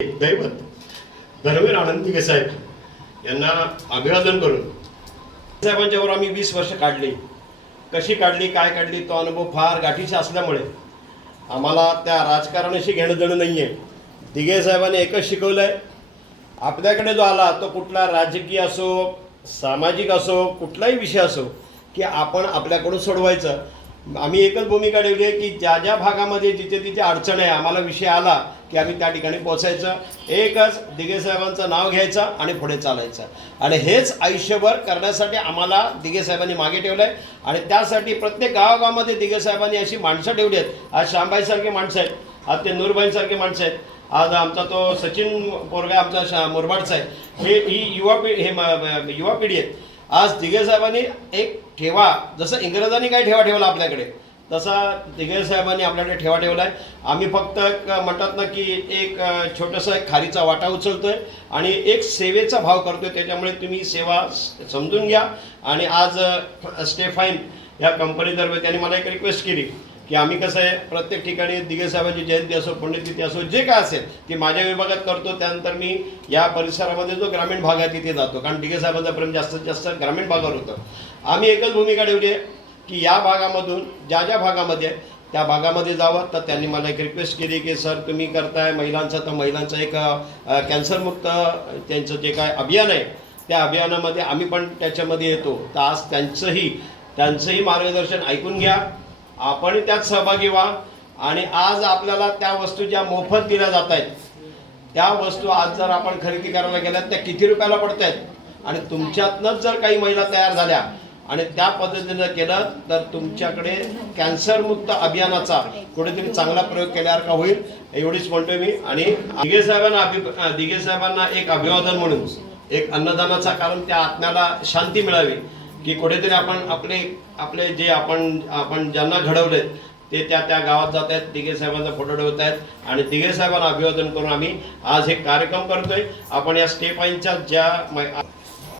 दैवत धर्मवीर आनंद साहेब यांना अभिवादन करून. साहेबांच्यावर आम्ही वीस वर्ष काढली. कशी काढली काय काढली तो अनुभव फार गाठीचा असल्यामुळे आम्हाला त्या राजकारणाशी घेणं देणं नाही आहे दिघे साहेबांनी एकच शिकवलं आहे आपल्याकडे जो आला तो कुठला राजकीय असो सामाजिक असो कुठलाही विषय असो की आपण आपल्याकडून सोडवायचं. आम्ही एकच भूमिका ठेवली आहे की ज्या ज्या भागामध्ये जिथे तिथे अडचण आहे आम्हाला विषय आला की आम्ही त्या ठिकाणी पोचायचं एकच दिघे साहेबांचं नाव घ्यायचं आणि पुढे चालायचं. आणि हेच आयुष्यभर करण्यासाठी आम्हाला दिघे साहेबांनी मागे ठेवलं आहे आणि त्यासाठी प्रत्येक गावागावामध्ये दिघे साहेबांनी अशी माणसं ठेवली आहेत. आज श्यामबाईसारखी माणसं आहेत. आज ते नूरबाईंसारखी माणसं आहेत. आज आमचा तो सचिन पोरगा आमचा शा मुरबाडचा आहे. हे ही युवा पिढी हे युवा पिढी आहेत आज दिगे साहेबांनी एक ठेवा जसं इंग्रजांनी काय ठेवा ठेवला आपल्याकडे तसा दिगे साहेबांनी आपल्याकडे ठेवा ठेवला आहे आम्ही फक्त एक म्हणतात ना की एक छोटंसं एक खारीचा वाटा उचलतोय आणि एक सेवेचा भाव करतोय त्याच्यामुळे तुम्ही सेवा समजून घ्या. आणि आज स्टेफाईन या कंपनीतर्फे त्यांनी मला एक रिक्वेस्ट केली. की आम्ही कसं आहे प्रत्येक ठिकाणी दिघे साहेबांची जयंती असो पुण्यतिथी असो जे काय असेल ती माझ्या विभागात करतो. त्यानंतर मी या परिसरामध्ये जो ग्रामीण भाग आहे तिथे जातो. कारण दिघसाहेबांचं प्रेम जास्तीत जास्त ग्रामीण भागावर होतं. आम्ही एकच भूमिका ठेवली आहे की या भागामधून ज्या ज्या भागामध्ये आहे, त्या भागामध्ये जावं. तर त्यांनी मला एक रिक्वेस्ट केली की सर तुम्ही करताय महिलांचं तर महिलांचं एक कॅन्सरमुक्त त्यांचं जे काय अभियान आहे त्या अभियानामध्ये आम्ही पण त्याच्यामध्ये येतो. तर आज त्यांचंही त्यांचंही मार्गदर्शन ऐकून घ्या. आपण त्यात सहभागी व्हा. आणि आज आपल्याला त्या वस्तू ज्या मोफत दिल्या जात आहेत त्या वस्तू आज जर आपण खरेदी करायला गेल्या त्या किती रुपयाला पडत आहेत आणि तुमच्यातनंच जर काही महिला तयार झाल्या आणि त्या पद्धतीनं केलं तर तुमच्याकडे कॅन्सरमुक्त अभियानाचा कुठेतरी चांगला प्रयोग केल्यासारखा होईल एवढीच म्हणतोय मी. आणि दिघे साहेबांना अभि अं, दिघे साहेबांना एक अभिवादन म्हणून एक अन्नदानाचा कारण त्या आत्म्याला शांती मिळावी. की कुठेतरी आपण आपले आपले जे आपण आपण ज्यांना घडवले ते त्या त्या गावात जात आहेत दिघे साहेबांचा फोटो ठेवत आहेत आणि दिघे साहेबांना अभिवादन करून आम्ही आज हे कार्यक्रम करतोय. आपण या स्टेपाईनच्या ज्या